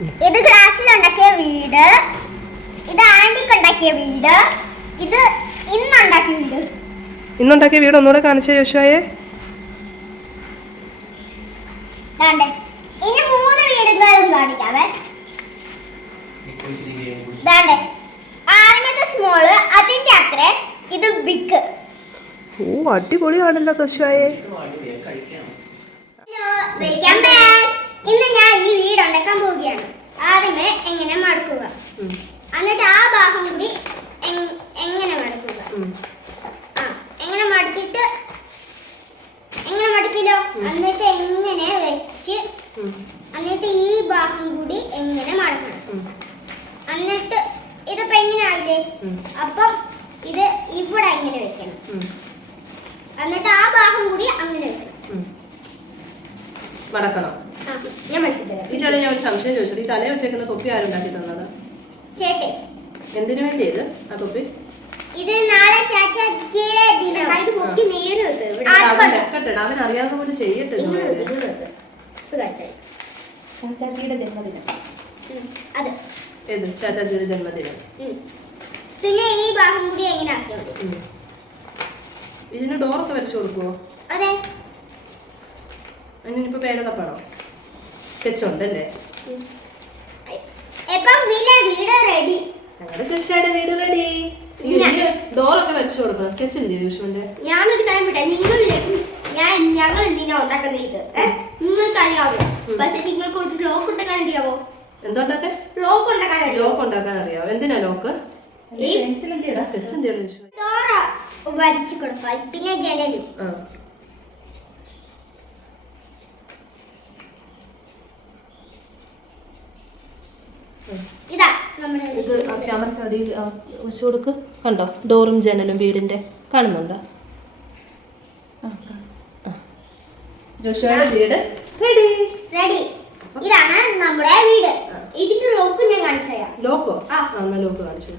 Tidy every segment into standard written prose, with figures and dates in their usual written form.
ഇത് ക്ലാസ്സിലുണ്ടാക്കിയ വീട്, ഇത് ആന്റിക്ക് ഉണ്ടാക്കിയ വീട്, ഇത് ഇന്നുണ്ടാക്കിയ വീട്. ഇന്നുണ്ടാക്കിയ വീട് ഒന്നുകൂടെ കാണിച്ചേ യോശുവയെ. ഇനി 3 വീടുകളും കാണിക്കാവേ. ആദ്യമത്തെ സ്മോള്, അതിന്റെ അത്ര ഇത് ബിഗ്. ഓ അടിപൊളിയാണല്ലോ യോശുവയെ. ഇന്ന് ഞാൻ ഈ വീട് ഉണ്ടാക്കാൻ പോവുകയാണ്. ആദ്യമേ എങ്ങനെ മടക്കുക, എന്നിട്ട് ആ ഭാഗം കൂടി എങ്ങനെ മടക്കുക. എങ്ങനെ മടക്കിട്ട് എങ്ങനെ മടക്കില്ലോ, എന്നിട്ട് എങ്ങനെ വെച്ച്, എന്നിട്ട് ഈ ഭാഗം കൂടി എങ്ങനെ മടക്കണം. എന്നിട്ട് ഇതിപ്പോ എങ്ങനെ ആയില്ലേ, അപ്പം ഇത് ഇവിടെ എങ്ങനെ വെക്കണം. എന്നിട്ട് ആ ഭാഗം കൂടി അങ്ങനെ വെക്കണം. മടക്കണം. ഞാൻ മനസ്സിലായി. ഇതിലാണ് ഞാൻ ഒരു സംശയം ചോദിച്ചത്. ഈ തലേ വെച്ചേക്കുന്ന തൊപ്പി ആരുണ്ടാക്കി തന്നത്? ചേട്ടൻ. എന്തിനു വേണ്ടി ഇത് ആ തൊപ്പി? ഇത് നാളെ ചാച്ചാജിയുടെ ദിനം. അവൻ അറിയാവുന്ന പോലെ ചെയ്യട്ടെ. ചാച്ചാജിയുടെ ജന്മദിനം. അത് ഏത് ചാച്ചാജിയുടെ ജന്മദിനം? പിന്നെ ഈ ഭാഗം കൂടി എങ്ങനെ ആക്കിയാൽ മതി. ഇതിന് ഡോറൊക്കെ വരച്ചു കൊടുക്കുവോ? അതെ. അതിനിപ്പോ പേര തപ്പാണോ? സ്കെച്ചുണ്ടല്ലേ? വീട് റെഡി. ഞങ്ങളുടെ കൃഷിയുടെ വീട് റെഡി. ഡോറൊക്കെ വരച്ചു കൊടുക്കണം. സ്കെച്ച് ഉണ്ട് യൂഷ്മന്റെ. ഞാനൊരു കാര്യം വിട്ടെ, ഞങ്ങൾ എന്തിനാ ഉണ്ടാക്കുന്നത് ഇത് നിങ്ങൾക്ക് അറിയാവോ? പക്ഷെ നിങ്ങൾക്ക് ഒരു ലോക്ക് ഉണ്ടാക്കാൻ അറിയാവോ? എന്തുണ്ടാക്കാൻ? ലോക്ക് ഉണ്ടാക്കാൻ അറിയാവോ? ലോക്ക് ഉണ്ടാക്കാൻ അറിയാവോ? എന്തിനാ ലോക്ക്? സ്കെച്ച് എന്തിനാ യൂഷ്മ? ഡോറ വരച്ചു കൊടുക്കാം. പിന്നെ ജനലും. ഇതാ ഇത് ക്യാമറയ്ക്ക് അടിയിൽ വെച്ചു കൊടുക്ക്. കണ്ടോ ഡോറും ജനലും വീടിന്റെ കാണുന്നുണ്ടോ? വീട് റെഡി. റെഡി. ഇതാണ് നമ്മുടെ വീട്. ഇതിന്റെ ലോക്ക് ഞാൻ കാണിച്ചു തരാം. ലോക്കോ? എന്നാ ലോക്ക് കാണിച്ചു.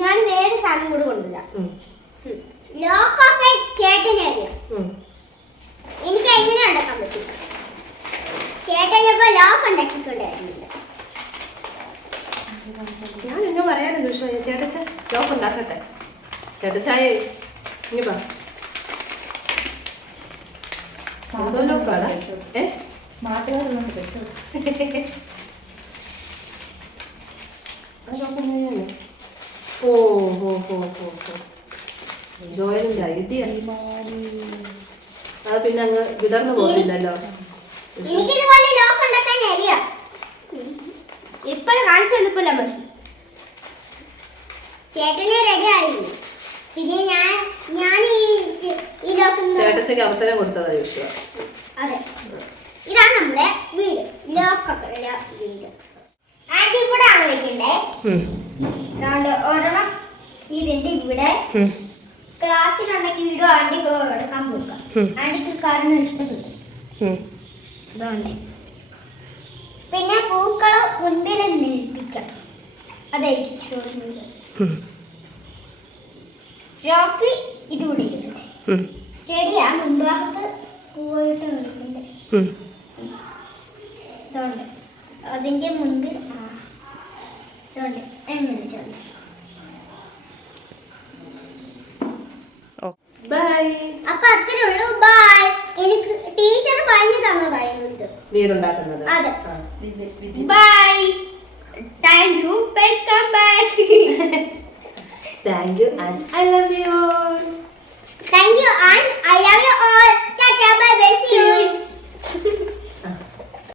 ഞാൻ വേറെ സാധനം കൂടെ കൊണ്ടുവരാം. ലോക്കൊക്കെ ചേട്ടനെ അറിയാം. എനിക്ക് എങ്ങനെ ഉണ്ടാക്കാൻ പറ്റും? ചേട്ടനിപ്പോ ലോക്ക് ഉണ്ടാക്കിക്കൊണ്ടായിരുന്നില്ല. ഞാൻ എന്നെ പറയാനല്ലോ ചേട്ടച്ച ലോക്ക് ഉണ്ടാക്കട്ടെ. ചേട്ടച്ചായേ ഇനി പറ. ലോക്കാണ്. സ്മാർട്ട് ഓ ഹോ ഹോ ഹോ ഹോ ജോയലിന്റെ ഐഡിയ. അത് പിന്നെ അങ്ങ് വിടർന്നു പോകില്ലല്ലോ. എനിക്കിതുപോലെ ലോക്ക് ഉണ്ടാക്കാൻ അറിയാം. ഇപ്പോഴും കാണിച്ചു തന്നപ്പോലെ മഷി ചേട്ടനെ റെഡി ആയിരുന്നു. പിന്നെ ഞാൻ ഈ ലോക്ക് ചേട്ടച്ചയ്ക്ക് അവസരം കൊടുത്തതാ യോശുവ. അതെ. ഇതാണ് നമ്മുടെ വീട്. ലോക്കൊക്കെ വീട്. ആദ്യം ഇവിടെ ആണ് വെക്കണ്ടേ. അതുകൊണ്ട് ഒരെണ്ണം ഇതിന്റെ ഇവിടെ ക്ലാസ്സിലുണ്ടാക്കി വീട് ആന്റിക്ക് എടുക്കാൻ പോകാം. ആന്റിക്ക് കാരണം ഇഷ്ടപ്പെട്ടു. അതുകൊണ്ട് പിന്നെ പൂക്കള് മുൻപിൽ നിൽപ്പിക്കാം. അതായിരിക്കും ട്രോഫി ഇതുകൂടി ഇരിക്കട്ടെ. ചെടിയാ മുൻഭാഗത്ത് പൂവായിട്ട് നിൽക്കണ്ടേ. അതുകൊണ്ട് അതിന്റെ മുൻപിൽ അതുകൊണ്ട് എങ്ങനെ ചോദിച്ചു. അപ്പൊ അത്രേ ഉള്ളൂ. ബൈ. എനിക്ക് ടീച്ചർ പറഞ്ഞു തന്നതായിരുന്നു ഇത് വീടുണ്ടാക്കുന്നത്. അതെ. Bye. Thank you. Welcome back. Thank you and I love you. Thank you and I